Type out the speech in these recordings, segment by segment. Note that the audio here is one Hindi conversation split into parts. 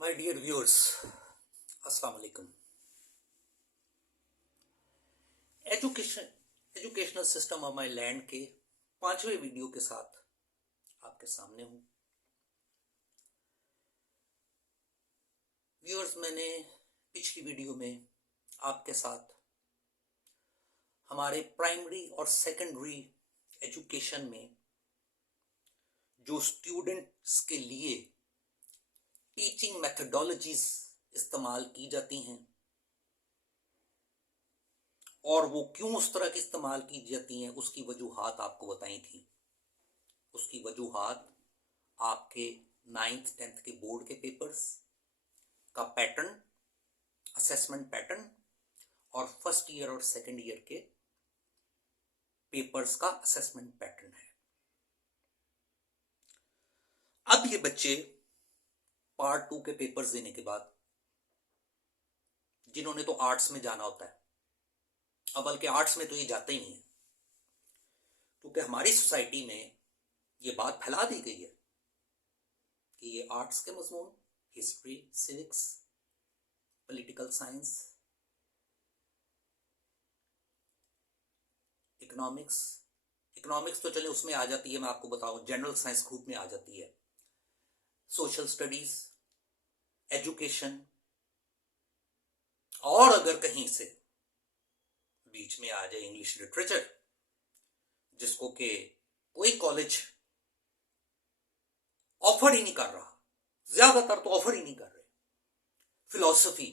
माय डियर व्यूअर्स, अस्सलाम वालेकुम। Educational system of my land के 5वें वीडियो के साथ आपके सामने हूं। व्यूअर्स, मैंने पिछली वीडियो में आपके साथ हमारे प्राइमरी और सेकेंडरी एजुकेशन में जो स्टूडेंट्स के लिए टीचिंग मेथडोलॉजीज इस्तेमाल की जाती हैं और वो क्यों उस तरह की इस्तेमाल की जाती हैं उसकी वजूहात आपको बताई थी। उसकी वजूहात आपके 9th 10th के बोर्ड के पेपर्स का पैटर्न, असेसमेंट पैटर्न और फर्स्ट ईयर और सेकेंड ईयर के पेपर्स का असेसमेंट पैटर्न है। अब ये बच्चे पार्ट 2 के पेपर्स देने के बाद जिन्होंने तो आर्ट्स में जाना होता है, अब बल्कि आर्ट्स में तो ये जाते ही नहीं है, क्योंकि हमारी सोसाइटी में ये बात फैला दी गई है कि ये आर्ट्स के मजमून history, civics, political science, economics तो चले उसमें आ जाती है, मैं आपको बताऊं जनरल साइंस ग्रुप में आ जाती है, सोशल स्टडीज, एजुकेशन, और अगर कहीं से बीच में आ जाए इंग्लिश लिटरेचर, जिसको के कोई कॉलेज ऑफर ही नहीं कर रहा, ज्यादातर तो ऑफर ही नहीं कर रहे, फिलॉसफी,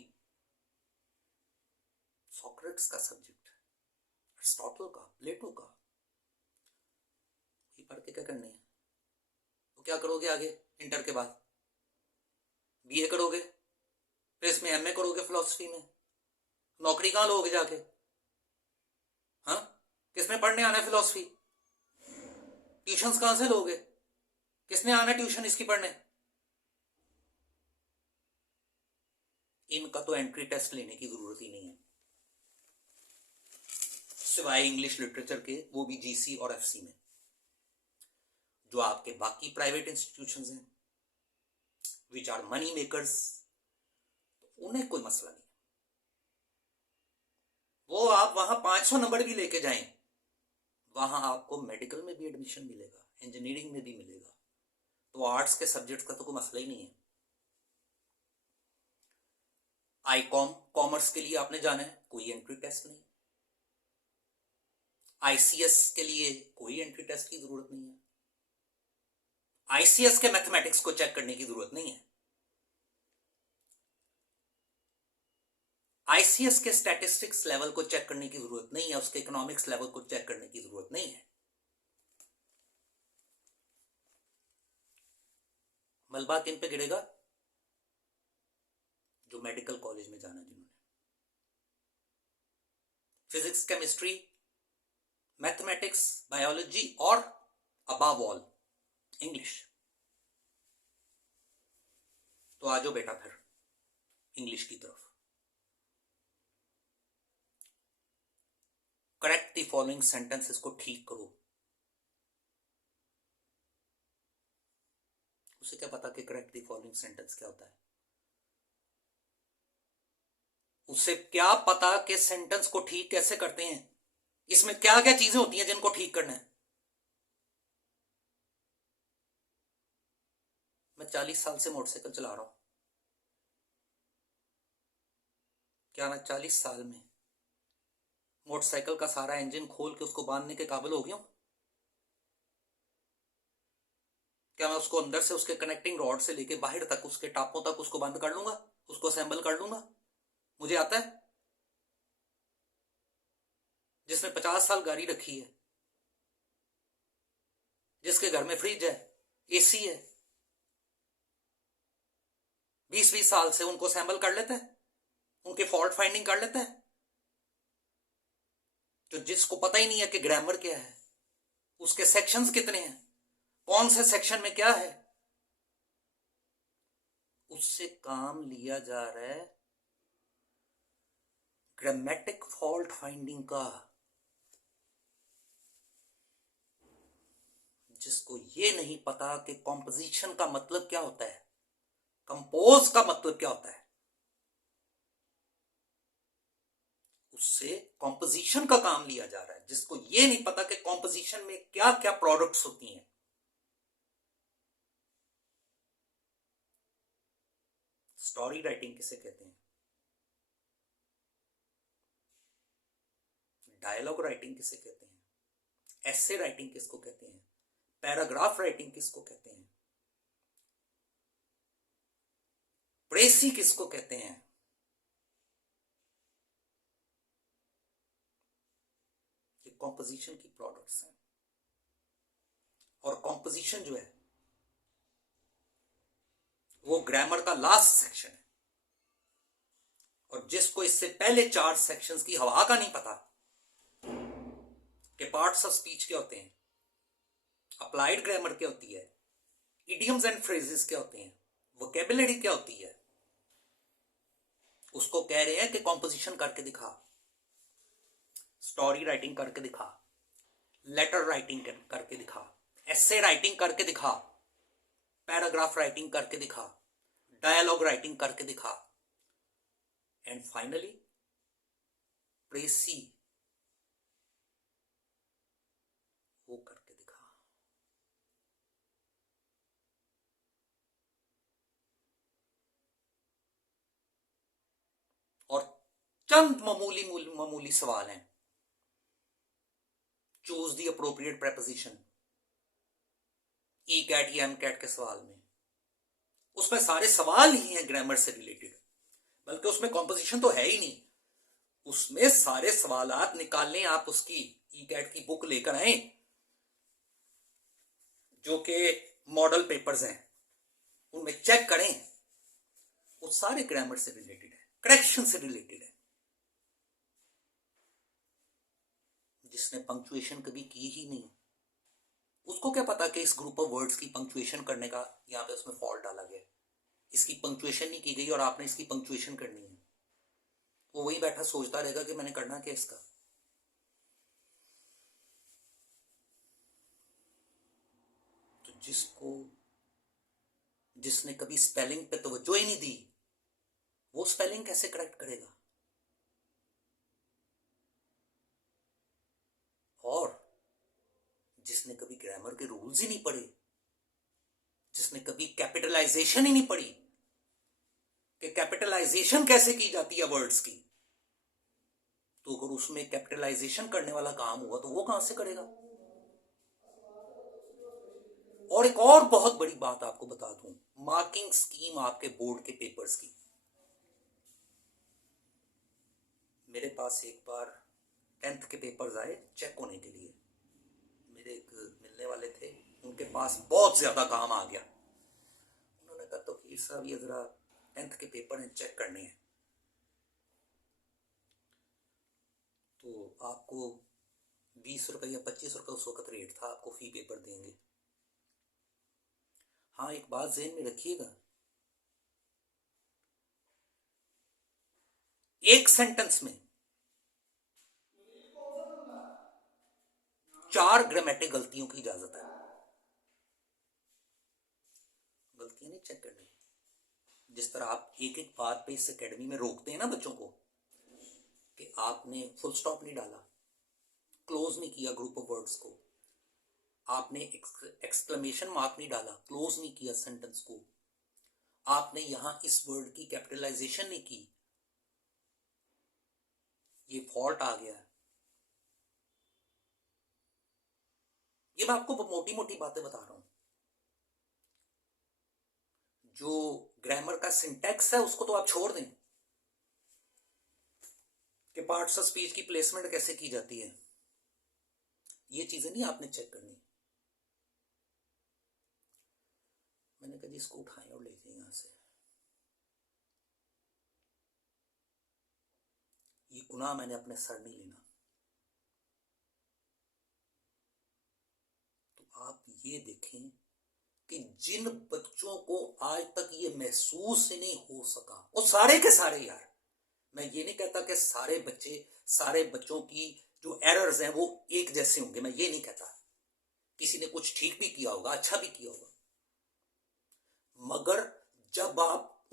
सोक्रेटिस का सब्जेक्ट, अरिस्टोटल का, प्लेटो का, ये पढ़ के क्या करने हैं? तो क्या करोगे आगे इंटर के बाद? बीए करोगे, फिर इसमें एमए करोगे फिलॉसफी में, नौकरी कहां लोगे जाके? हाँ, किसमें पढ़ने आना है फिलॉसफी? ट्यूशंस कहां से लोगे? किसने आना ट्यूशन इसकी पढ़ने? इनका तो एंट्री टेस्ट लेने की जरूरत ही नहीं है, सिवाय इंग्लिश लिटरेचर के, वो भी जीसी और एफसी में। जो आपके बाकी प्राइवेट इंस्टीट्यूशंस हैं विच आर मनी मेकर्स, उन्हें कोई मसला नहीं, वो आप वहां 500 नंबर भी लेके जाएं, वहां आपको मेडिकल में भी एडमिशन मिलेगा, इंजीनियरिंग में भी मिलेगा, तो आर्ट्स के सब्जेक्ट का तो कोई मसला ही नहीं है। आईकॉम कॉमर्स के लिए आपने जाना है, कोई एंट्री टेस्ट नहीं। आईसीएस के लिए कोई एंट्री टेस्ट की जरूरत नहीं है। आईसीएस के मैथमेटिक्स को चेक करने की जरूरत नहीं है। आईसीएस के स्टैटिस्टिक्स लेवल को चेक करने की जरूरत नहीं है, उसके इकोनॉमिक्स लेवल को चेक करने की जरूरत नहीं है। मलबा किन पे गिरेगा? जो मेडिकल कॉलेज में जाना, जिन्होंने फिजिक्स, केमिस्ट्री, मैथमेटिक्स, बायोलॉजी और अबव ऑल इंग्लिश। तो आ जाओ बेटा फिर इंग्लिश की तरफ। करेक्ट द फॉलोइंग सेंटेंसेस को ठीक करो। उसे क्या पता कि करेक्ट द फॉलोइंग सेंटेंस क्या होता है? उसे क्या पता कि सेंटेंस को ठीक कैसे करते हैं? इसमें क्या क्या चीजें होती हैं जिनको ठीक करना है? मैं 40 साल से मोटरसाइकिल चला रहा हूं, क्या मैं 40 साल में मोटरसाइकिल का सारा इंजन खोल के उसको बांधने के काबिल हो गया हूं? क्या मैं उसको अंदर से उसके कनेक्टिंग रॉड से लेके बाहर तक, उसके टापों तक उसको बंद कर लूंगा, उसको असेंबल कर लूंगा? मुझे आता है? जिसने 50 साल गाड़ी रखी है, जिसके घर में फ्रिज है, एसी है, 20-20 साल से उनको असेंबल कर लेता है, उनके फॉल्ट फाइंडिंग कर लेता है। तो जिसको पता ही नहीं है कि ग्रामर क्या है, उसके सेक्शंस कितने हैं, कौन से सेक्शन में क्या है, उससे काम लिया जा रहा है ग्रामेटिक फॉल्ट फाइंडिंग का। जिसको ये नहीं पता कि कॉम्पोजिशन का मतलब क्या होता है, कंपोज का मतलब क्या होता है? उससे कॉम्पोजिशन का काम लिया जा रहा है, जिसको ये नहीं पता कि कॉम्पोजिशन में क्या क्या प्रोडक्ट्स होती हैं। स्टोरी राइटिंग किसे कहते हैं? डायलॉग राइटिंग किसे कहते हैं? एसे राइटिंग किसको कहते हैं? पैराग्राफ राइटिंग किसको कहते हैं? प्रेसी किसको कहते हैं? ये कॉम्पोजिशन की प्रोडक्ट्स हैं। और कॉम्पोजिशन जो है वो ग्रामर का लास्ट सेक्शन है, और जिसको इससे पहले 4 सेक्शंस की हवा का नहीं पता कि पार्ट्स ऑफ स्पीच क्या होते हैं, अप्लाइड ग्रामर क्या होती है, इडियम्स एंड फ्रेजेस क्या होते हैं, वोकैबुलरी क्या होती है, उसको कह रहे हैं कि कॉम्पोजिशन करके दिखा, स्टोरी राइटिंग करके दिखा, लेटर राइटिंग करके दिखा, एसे राइटिंग करके दिखा, पैराग्राफ राइटिंग करके दिखा, डायलॉग राइटिंग करके दिखा, एंड फाइनली प्रेसी वो करके दिखा। और चंद मामूली मामूली सवाल हैं। Choose the appropriate preposition, E CAT या एम कैट के सवाल में, उसमें सारे सवाल ही हैं ग्रामर से रिलेटेड, बल्कि उसमें कॉम्पोजिशन तो है ही नहीं, उसमें सारे सवालात निकालने आप उसकी ई कैट की बुक लेकर आए, जो कि मॉडल पेपर्स हैं, उनमें चेक करें, वो सारे ग्रामर से रिलेटेड है, करेक्शन से रिलेटेड है। जिसने पंक्चुएशन कभी की ही नहीं, उसको क्या पता कि इस ग्रुप ऑफ वर्ड्स की पंक्चुएशन करने का यहाँ पे उसमें फॉल्ट डाला गया, इसकी पंक्चुएशन नहीं की गई और आपने इसकी पंक्चुएशन करनी है। वो वही बैठा सोचता रहेगा कि मैंने करना क्या इसका। तो जिसने कभी स्पेलिंग पे तवज्जो ही नहीं दी, वो स्पेलिंग कैसे करेक्ट करेगा? और जिसने कभी ग्रामर के रूल्स ही नहीं पढ़े, जिसने कभी कैपिटलाइजेशन ही नहीं पढ़ी कि कैपिटलाइजेशन कैसे की जाती है वर्ड्स की, तो अगर उसमें कैपिटलाइजेशन करने वाला काम हुआ तो वो कहां से करेगा? और एक और बहुत बड़ी बात आपको बता दूं, मार्किंग स्कीम आपके बोर्ड के पेपर्स की। मेरे पास एक बार 10th के पेपर्स आए चेक होने के लिए, मेरे एक मिलने वाले थे, उनके पास बहुत ज्यादा काम आ गया। उन्होंने कहा तो फिर साहब ये जरा 10th के पेपर हैं, चेक करने हैं, तो आपको 20 रुपये या 25 रुपये उस वक्त रेट था, आपको फी पेपर देंगे। हाँ, एक बात ज़हन में रखिएगा, एक सेंटेंस में 4 ग्रामेटिक गलतियों की इजाजत है। गलतियां नहीं चेक करनी। जिस तरह आप एक एक बात पे इस एकेडमी में रोकते हैं ना बच्चों को कि आपने फुल स्टॉप नहीं डाला, क्लोज नहीं किया ग्रुप ऑफ वर्ड्स को, आपने एक्सक्लेमेशन मार्क नहीं डाला, क्लोज नहीं किया सेंटेंस को, आपने यहां इस वर्ड की कैपिटलाइजेशन नहीं की, ये फॉल्ट आ गया। ये मैं आपको मोटी मोटी बातें बता रहा हूं। जो ग्रामर का सिंटैक्स है उसको तो आप छोड़ दें कि पार्ट्स ऑफ स्पीच की प्लेसमेंट कैसे की जाती है, ये चीजें नहीं आपने चेक करनी। मैंने कहा जी इसको उठाएं और ले जाएं यहां से, ये गुनाह मैंने अपने सर नहीं लेना। तो आप ये देखें कि जिन बच्चों को आज तक ये महसूस ही नहीं हो सका, वो सारे के सारे यार, मैं ये नहीं कहता कि सारे बच्चों की जो एरर्स हैं वो एक जैसे होंगे, मैं ये नहीं कहता, किसी ने कुछ ठीक भी किया होगा, अच्छा भी किया होगा, मगर जब आप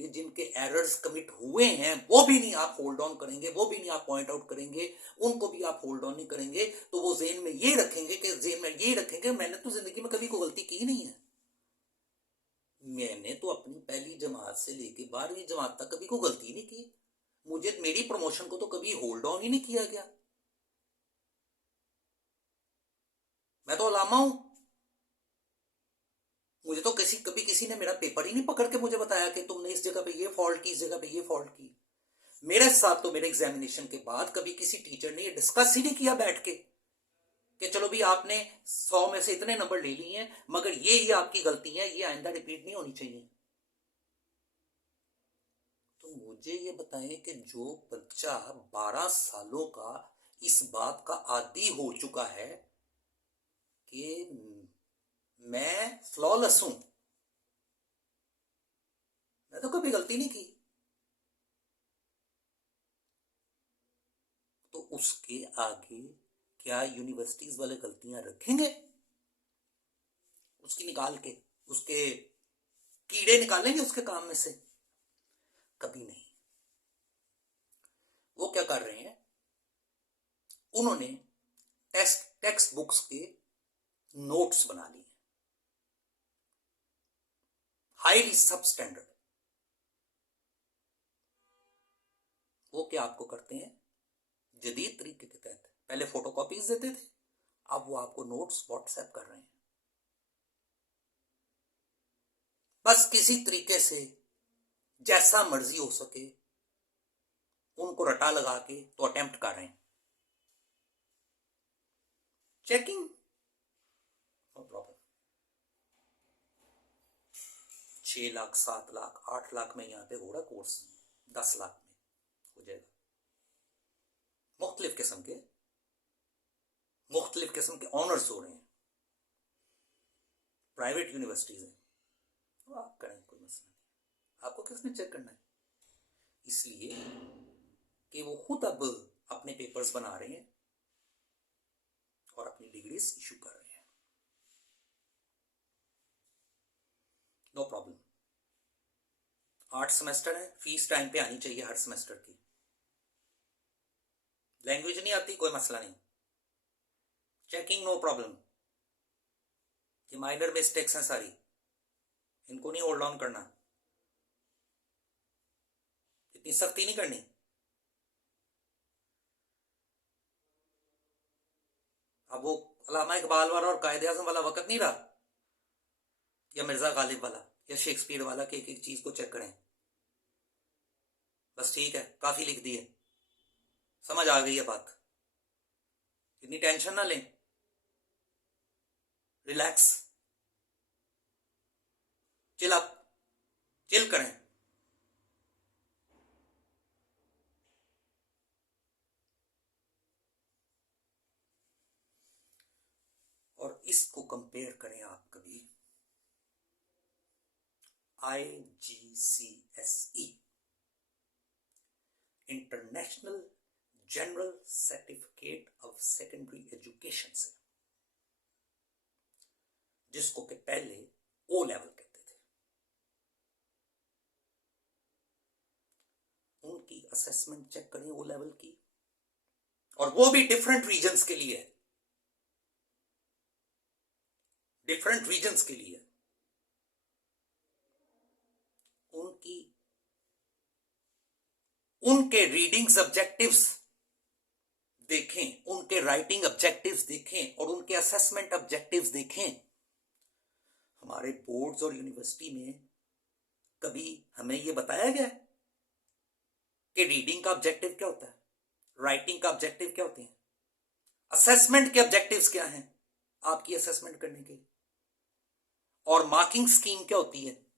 के जिनके एरर्स कमिट हुए हैं वो भी नहीं आप होल्ड ऑन करेंगे, वो भी नहीं आप पॉइंट आउट करेंगे, उनको भी आप होल्ड ऑन नहीं करेंगे, तो वो जेन में ये रखेंगे मैंने तो जिंदगी में कभी कोई गलती की नहीं है। मैंने तो अपनी पहली जमात से लेके 12वीं जमात तक कभी कोई गलती नहीं की। मुझे मेरी प्रमोशन को तो कभी होल्ड ऑन ही नहीं किया गया। मैं तो अलामा हूं। मुझे तो कभी किसी ने मेरा पेपर ही नहीं पकड़ के मुझे बताया कि तुमने इस जगह पे ये फॉल्ट की, इस जगह पे ये फॉल्ट की। मेरे साथ तो मेरे एग्जामिनेशन के बाद कभी किसी टीचर ने ये डिस्कस ही नहीं किया बैठ के कि चलो भी आपने 100 में से इतने नंबर ले लिए हैं, मगर ये आपकी गलती है, ये आइंदा रिपीट नहीं होनी चाहिए। तो मुझे ये बताएं कि जो बच्चा 12 सालों का इस बात का आदी हो चुका है कि मैं फ्लॉलेस हूं, मैं तो कभी गलती नहीं की, तो उसके आगे क्या यूनिवर्सिटीज वाले गलतियां रखेंगे? उसकी निकाल के उसके कीड़े निकालेंगे उसके काम में से? कभी नहीं। वो क्या कर रहे हैं, उन्होंने टेक्स्ट बुक्स के नोट्स बना लिए, हाईली सब स्टैंडर्ड। वो क्या आपको करते हैं, जदीद तरीके के तहत पहले फोटोकॉपीज देते थे, अब वो आपको नोट्स व्हाट्सएप कर रहे हैं। बस किसी तरीके से जैसा मर्जी हो सके उनको रटा लगा के तो अटेम्प्ट कर रहे हैं। Checking no problem. 6 lakh 7 lakh 8 lakh में यहां पे हो रहा कोर्स, 10 लाख में हो जाएगा। मुख्तलिफ किस्म के ऑनर्स हो रहे हैं, प्राइवेट यूनिवर्सिटीज हैं, तो आप करें, कोई मसला नहीं। आपको किसने चेक करना है? इसलिए कि वो खुद अब अपने पेपर्स बना रहे हैं और अपनी डिग्रीज इशू कर रहे हैं। No problem. 8 सेमेस्टर है, फीस टाइम पे आनी चाहिए हर सेमेस्टर की। लैंग्वेज नहीं आती, कोई मसला नहीं, चेकिंग नो प्रॉब्लम। ये माइनर मिस्टेक्स हैं सारी, इनको नहीं होल्ड ऑन करना, इतनी सख्ती नहीं करनी। अब वो अल्लामा इकबाल वाला और कायदे आज़म वाला वक्त नहीं रहा, या मिर्जा गालिब वाला या शेक्सपियर वाला कि एक एक चीज को चेक करें। बस ठीक है, काफी लिख दिए, समझ आ गई है बात, इतनी टेंशन ना लें, रिलैक्स, चिल अप, चिल करें। और इसको कंपेयर करें आप कभी IGCSE, international general certificate of secondary education से, जिसको कि पहले O लेवल कहते थे। उनकी असेसमेंट चेक करें O लेवल की, और वो भी डिफरेंट रीजन्स के लिए, डिफरेंट रीजन्स के लिए। उनके रीडिंग्स ऑब्जेक्टिव्स देखें, उनके राइटिंग ऑब्जेक्टिव्स देखें और उनके असेसमेंट ऑब्जेक्टिव्स देखें। हमारे बोर्ड्स और यूनिवर्सिटी में कभी हमें यह बताया गया कि रीडिंग का ऑब्जेक्टिव क्या होता है, राइटिंग का ऑब्जेक्टिव क्या होते हैं, असेसमेंट के ऑब्जेक्टिव्स क्या हैं आपकी असेसमेंट करने के, और मार्किंग स्कीम क्या होती है,